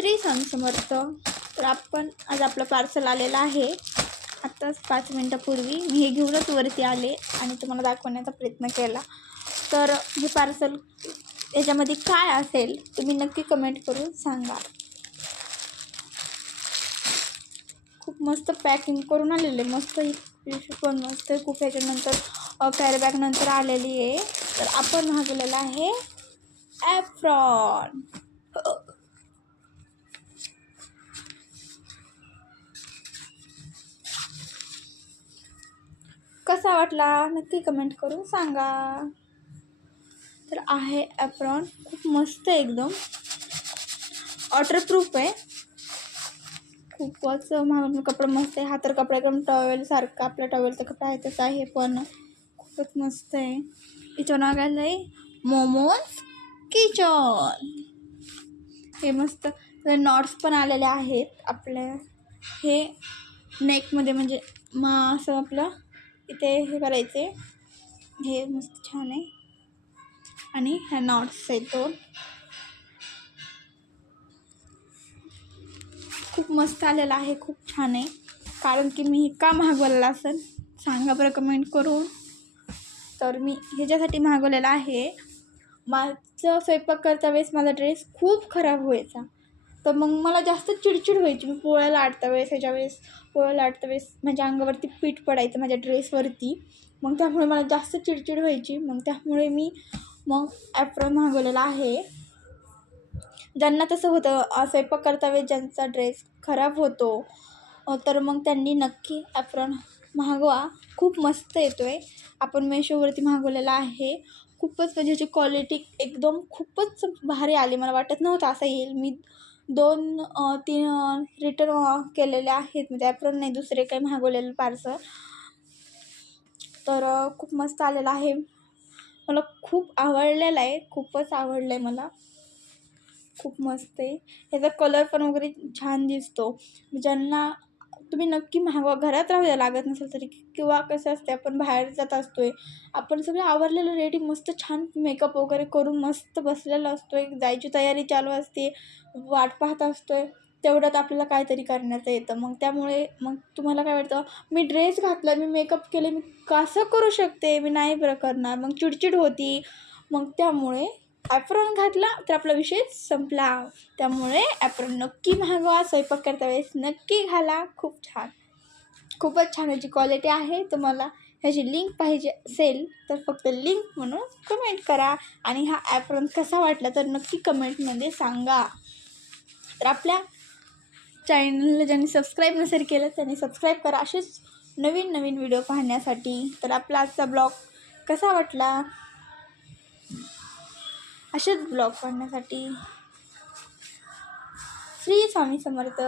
श्री स्वामी समर्थ. तर आपण आज आपलं पार्सल आलेलं आहे. आत्ताच पाच मिनटापूर्वी मी हे घेऊनच वरती आले आणि तुम्हाला दाखवण्याचा प्रयत्न केला. तर हे पार्सल याच्यामध्ये काय असेल तुम्ही नक्की कमेंट करून सांगा. खूप मस्त पॅकिंग करून आलेले. मस्त ही पण मस्त खूप ह्याच्यानंतर कॅरीबॅगनंतर आलेली आहे. तर आपण मागवलेलं आहे ॲफ्रॉन कसा वाटला? नक्की कमेंट करून सांगा. तर आहे ॲप्रॉन खूप मस्त आहे एकदम. वॉटरप्रूफ आहे. खूपच महाग कपडा मस्त आहे. हा तर कपडा एकदम टॉवेलसारखा आपल्या टॉवेलचा कपडा आहे तसा आहे पण खूपच मस्त आहे. याचं नाव आहे. Momos kitchen. हे मस्त. नॉट्स पण आलेले आहेत आपल्या. हे नेकमध्ये म्हणजे मग असं आपलं इथे हे करायचे. हे मस्त छान आहे. आणि ह्या नॉट्स आहे दोन खूप मस्त आलेला आहे खूप छान आहे. कारण की मी का मागवलेला असेल सांगा बरं कमेंट करून. तर मी ह्याच्यासाठी मागवलेला आहे. माझं स्वयंपाक करता वेळेस माझा ड्रेस खूप खराब व्हायचा. तर मग मला जास्त चिडचिड व्हायची. मी पोळ्या लाटता वेळेस ह्याच्या वेळेस पोळ्या लाटता वेळेस माझ्या अंगावरती पीठ पडायचं माझ्या ड्रेसवरती. मग त्यामुळे मला जास्त चिडचिड व्हायची. मग त्यामुळे मी मग ॲप्रॉन मागवलेला आहे. ज्यांना तसं होतं स्वयंपाक करता वेळेस ज्यांचा ड्रेस खराब होतो तर मग त्यांनी नक्की ॲप्रॉन मागवा. खूप मस्त येतो आहे आपण मेशोवरती मागवलेला आहे. खूपच म्हणजे ह्याची क्वालिटी एकदम खूपच भारी आली. मला वाटत नव्हतं असं येईल. मी दोन तीन रिटर्न केलेले आहेत. म्हणजे ॲप्रॉन नाही दुसरे काही मागवलेलं पार्सल तर खूप मस्त आलेलं आहे. मला खूप आवडलेलं आहे. खूपच आवडलं आहे मला. खूप मस्त आहे. याचा कलर पण वगैरे छान दिसतो. ज्यांना तुम्ही नक्की मागवा. घरात राहू द्या लागत नसेल तरी किंवा कसं असते आपण बाहेर जात असतो आहे आपण सगळं आवरलेलं रेडी मस्त छान मेकअप वगैरे करून मस्त बसलेलं असतो आहे जायची तयारी चालू असते. वाट पाहत असतो आहे तेवढ्यात आपल्याला काहीतरी करण्याचं येतं. मग त्यामुळे मग तुम्हाला काय वाटतं? मी ड्रेस घातला मी मेकअप केले मी कसं करू शकते? मी नाही बरं करणार. मग चिडचिड होती. मग त्यामुळे ॲप्रॉन घातला तर आपला विषय संपला. त्यामुळे ॲप्रॉन नक्की मागवा स्वयंपाक करता वेळेस नक्की घाला. खूप छान. खूपच छान याची क्वालिटी आहे. तुम्हाला ह्याची लिंक पाहिजे असेल तर फक्त लिंक म्हणून कमेंट करा. आणि हा ॲप्रॉन कसा वाटला तर नक्की कमेंटमध्ये सांगा. तर आपल्या चॅनलला ज्यांनी सबस्क्राईब नसेल केलं त्यांनी सबस्क्राईब करा. असेच नवीन नवीन व्हिडिओ पाहण्यासाठी. तर आपला आजचा ब्लॉग कसा वाटला? असेच ब्लॉग पाहण्यासाठी. श्री स्वामी समर्थ.